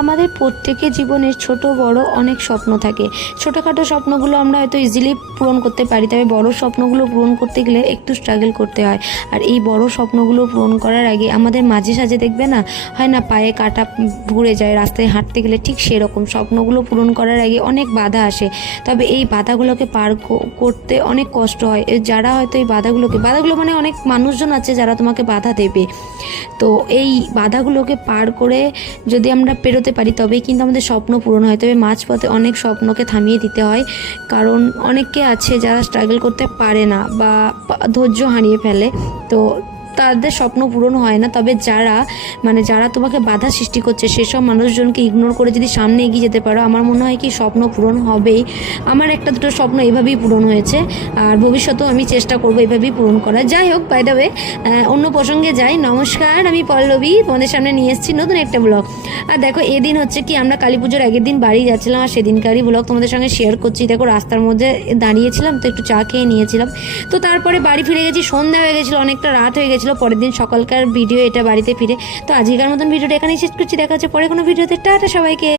আমাদের প্রত্যেকের জীবনের ছোট বড় অনেক স্বপ্ন থাকে। ছোটোখাটো স্বপ্নগুলো আমরা হয়তো ইজিলি পূরণ করতে পারি, তবে বড় স্বপ্নগুলো পূরণ করতে গেলে একটু স্ট্রাগল করতে হয়। আর এই বড় স্বপ্নগুলো পূরণ করার আগে আমাদের মাঝে সাঝে দেখবে না, হয় না পায়ে কাটা ঘুরে যায় রাস্তায় হাঁটতে গেলে, ঠিক সেরকম স্বপ্নগুলো পূরণ করার আগে অনেক বাধা আসে। তবে এই বাধাগুলোকে পার করতে অনেক কষ্ট হয়। যারা হয়তো এই বাধাগুলো মানে অনেক মানুষজন আছে যারা তোমাকে বাধা দেবে। তো এই বাধাগুলোকে পার করে যদি আমরা পেরোতে পারি তবেই কিন্তু আমাদের স্বপ্ন পূরণ হয়। তবে মাঝপথে অনেক স্বপ্নকে থামিয়ে দিতে হয়, কারণ অনেকে আছে যারা স্ট্রাগল করতে পারে না বা ধৈর্য হারিয়ে ফেলে, তো তাদের স্বপ্ন পূরণ হয় না। তবে যারা তোমাকে বাধা সৃষ্টি করছে সেসব মানুষজনকে ইগনোর করে যদি সামনে এগিয়ে যেতে পারো, আমার মনে হয় কি স্বপ্ন পূরণ হবেই। আমার একটা দুটো স্বপ্ন এভাবেই পূরণ হয়েছে, আর ভবিষ্যতেও আমি চেষ্টা করবো এভাবেই পূরণ করার। যাই হোক, বাই দ্য ওয়ে, অন্য প্রসঙ্গে যাই। নমস্কার, আমি পল্লবী, তোমাদের সামনে নিয়ে এসেছি নতুন একটা ব্লগ। আর দেখো, এদিন হচ্ছে কি আমরা কালী পুজোর আগের দিন বাড়ি যাচ্ছিলাম, আর সেদিনকারই ব্লগ তোমাদের সঙ্গে শেয়ার করছি। দেখো, রাস্তার মধ্যে দাঁড়িয়েছিলাম, তো একটু চা খেয়ে নিয়েছিলাম। তো তারপরে বাড়ি ফিরে গেছি, সন্ধ্যা হয়ে গেছিলো, অনেকটা রাত হয়ে গেছিলো। পরের দিন সকালকার ভিডিও এটা বাড়িতে ফিরে। তো আজকের মতন ভিডিওটা এখানেই শেষ করছি। দেখা হচ্ছে পরে কোনো ভিডিওতে। টাটা সবাইকে।